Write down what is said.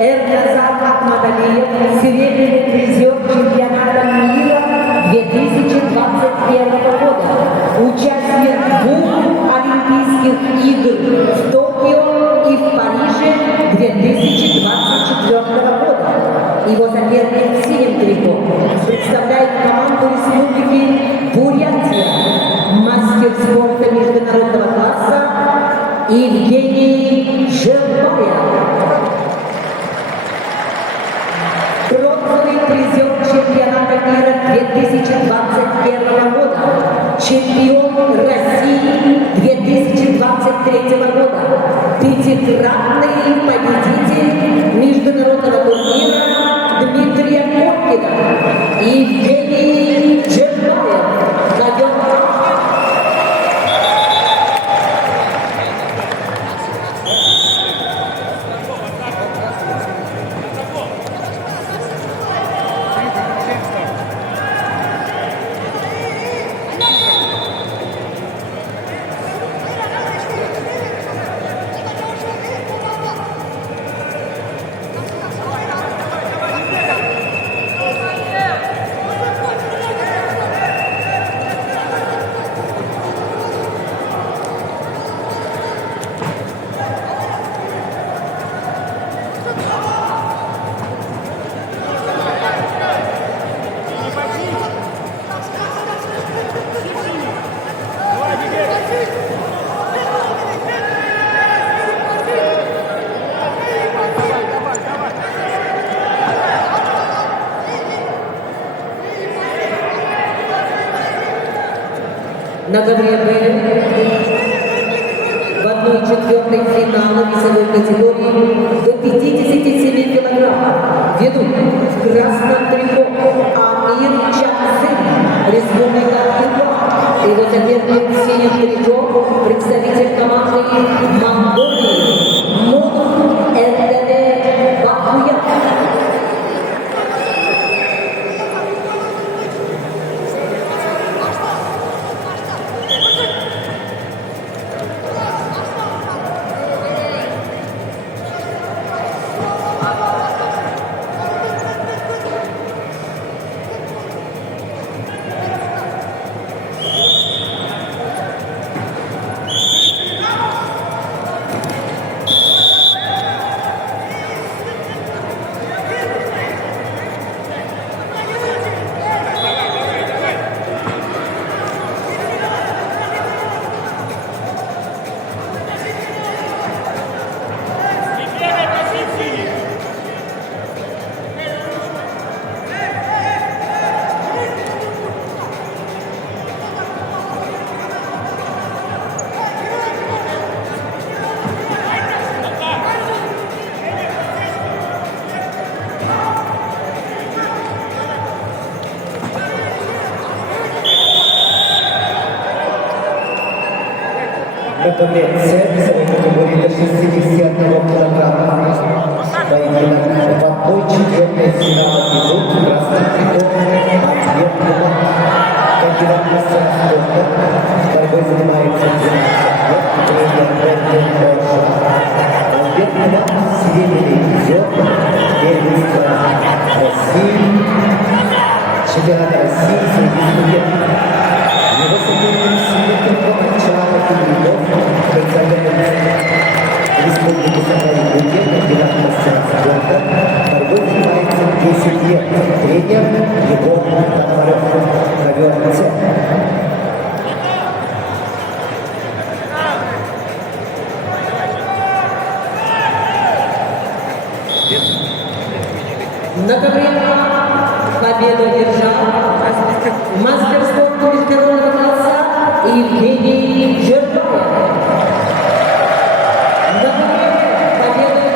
Эрназар Ахмадалиев, серебряный призер чемпионата мира 2021 года, участник двух Олимпийских игр в Токио и в Париже 2024 года. Его соперник в синем трико представляет команду Республики Бурятия, мастер спорта международного класса Евгений Желбаев. Бронзовый призер чемпионата мира 2021 года, чемпион России 2023 года, пятикратный победитель международного турнира Дмитрия Коркина Евгений Желбаев. На ковре Б в 1/4 финала весовой категории до 57 килограммов ведут в красном трико Амир Чаксын, Республика Иран. Его соперник в синем трико представитель команды Монголии Модур Эрдене Бакуя. Готовится весовой категории до 61 килограмма. Поединок в 1/4 финала идут в красном трико Амир Кумар. Кандидат в мастера спорта. Борьбой занимается 12 лет тренер Брэндон Борша. Амир Кумар серебряный призер первенства России, чемпионата России среди студентов. Его соперник синего трико представляет Республику Саха-Якутия, кандидат в мастера спорта. Борьбой занимается 10 лет. Тренер Егор Топоров. Ковер С. На ковре победу держал мастер спорта международного класса Евгений